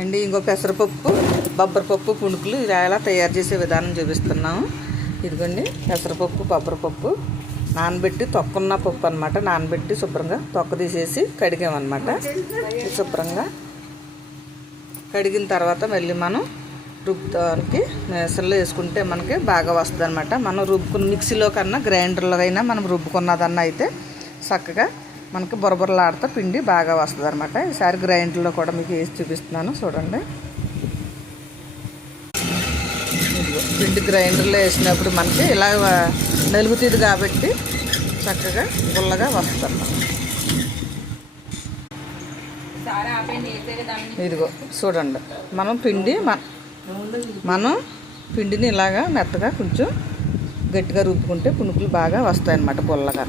అండి ఇంకో పెసరపప్పు బొబ్బరపప్పు పుణుకులు ఇలా తయారు చేసే విధానం చూపిస్తున్నాము. ఇదిగోండి పెసరపప్పు బొబ్బరపప్పు నానబెట్టి తొక్కున్న పప్పు అనమాట. నానబెట్టి శుభ్రంగా తొక్క తీసేసి కడిగామన్నమాట. శుభ్రంగా కడిగిన తర్వాత మళ్ళీ మనం రుబ్బుతానికి మెసల్లో వేసుకుంటే మనకి బాగా వస్తుంది అనమాట. మనం రుబ్బుకున్న మిక్సీలో కన్నా గ్రైండర్లో అయినా మనం రుబ్బుకున్నదన్నా అయితే చక్కగా మనకి బొరబొరలాడుతూ పిండి బాగా వస్తుంది అనమాట. ఈసారి గ్రైండర్లో కూడా మీకు వేసి చూపిస్తున్నాను చూడండి. పిండి గ్రైండర్లో వేసినప్పుడు మనకి ఇలా నలుగుతుంది కాబట్టి చక్కగా గుల్లగా వస్తుంది అన్నమాట. ఇదిగో చూడండి, మనం పిండిని ఇలాగా మెత్తగా కొంచెం గట్టిగా రుబ్బుకుంటే పునుకులు బాగా వస్తాయి అన్నమాట గుల్లగా.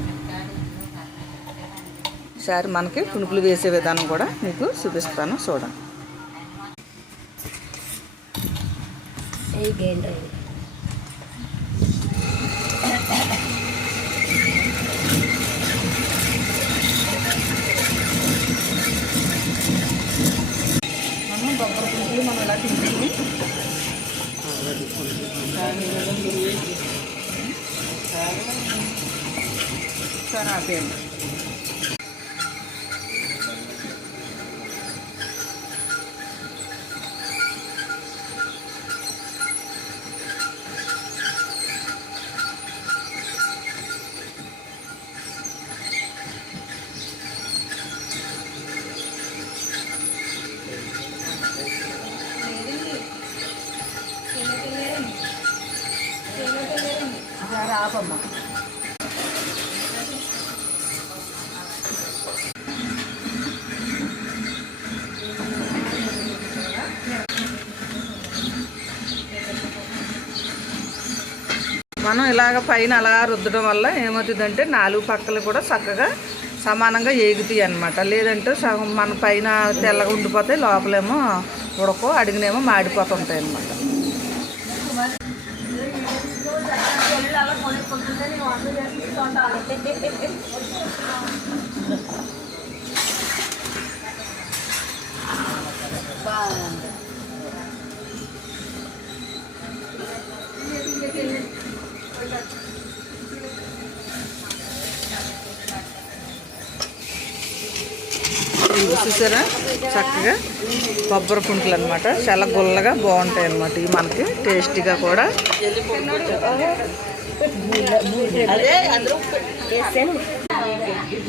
ఈసారి మనకి పునుకులు వేసే విధానం కూడా మీకు చూపిస్తాను చూడండి. బొబ్బర పునుకులు మనం ఇలా తింటుంది సరే ఆపేయండి. ఆపమ్మా. మనం ఇలాగ పైన అలా రుద్దడం వల్ల ఏమవుతుందంటే 4 పక్కలు కూడా చక్కగా సమానంగా ఏగుతాయి అన్నమాట. లేదంటే సగం మన పైన తెల్లగా ఉండిపోతాయి, లోపలేమో ఉడకో అడిగినేమో మాడిపోతుంటాయి అన్నమాట. చూసారా చక్కగా కొబ్బరి పుంకులు అనమాట. చాలా గుల్లగా బాగుంటాయి అన్నమాట. ఇవి మనకి టేస్టీగా కూడా.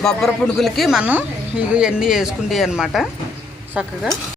బొబ్బర పునుకులకి మనం ఇవి అన్నీ వేసుకుంటాయి అన్నమాట చక్కగా.